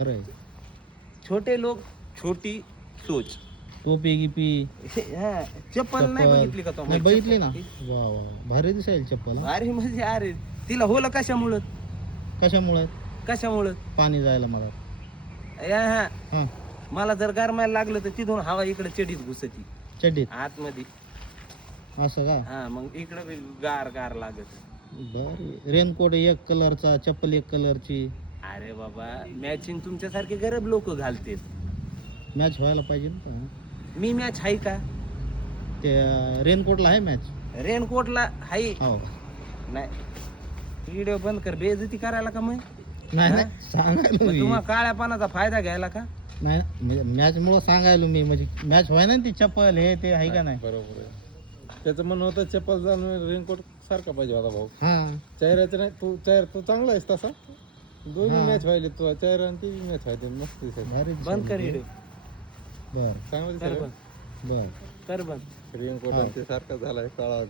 खरं आहे. छोटे लोक छोटी सोच. टोपी गिपी हा, चप्पल नाही बघितली का तो? नाही बघितली ना. वा वा भारी दिसायला चप्पल हा. अरे म्हणजे अरे तिला होलं कशामुळं? कशामुळे? कशामुळं? पाणी जायला मला. या हा, हा मला जर गरमायला लागलं तर तिथून हवा इकडे चडीत घुसती चड्डीत आतमध्ये. असं का? हा, मग इकडे बी गार गार लागत. बर रेनकोट एक कलरचा चप्पल एक कलरची अरे बाबा, मॅचिंग तुमच्यासारखे गरीब लोक घालतील. मॅच व्हायला पाहिजे ना. मी मॅच आहे का? ते रेनकोटला आहे मॅच. रेनकोटला हाय हो नाही. व्हिडिओ बंद कर, बेइज्जती करायला का? मग नाही हा? नाही सांगायलो मग मी. तुम्हाला काळ्या पानाचा फायदा घ्यायला का? नाही म्हणजे मॅच मुळे सांगायलो मी, म्हणजे मॅच व्हाय ना ती चप्पल हे ते आहे का नाही. बरोबर आहे. त्याचं म्हणणं होतं चप्पल जाणून रेनकोट सारखा पाहिजे होता भाऊ. हा चेहऱ्याचं नाही, तू चांगला आहेस तसा. दोन्ही हा. मॅच व्हायले, तू चेहरा आणि ती मॅच व्हायचे मस्त दिसायचं. भारी बंद कर व्हिडिओ. बर चांगलं कर दिसायचं. बंद, बर कर बंद. रेनकोट आणि ते सारखा झालाय काळा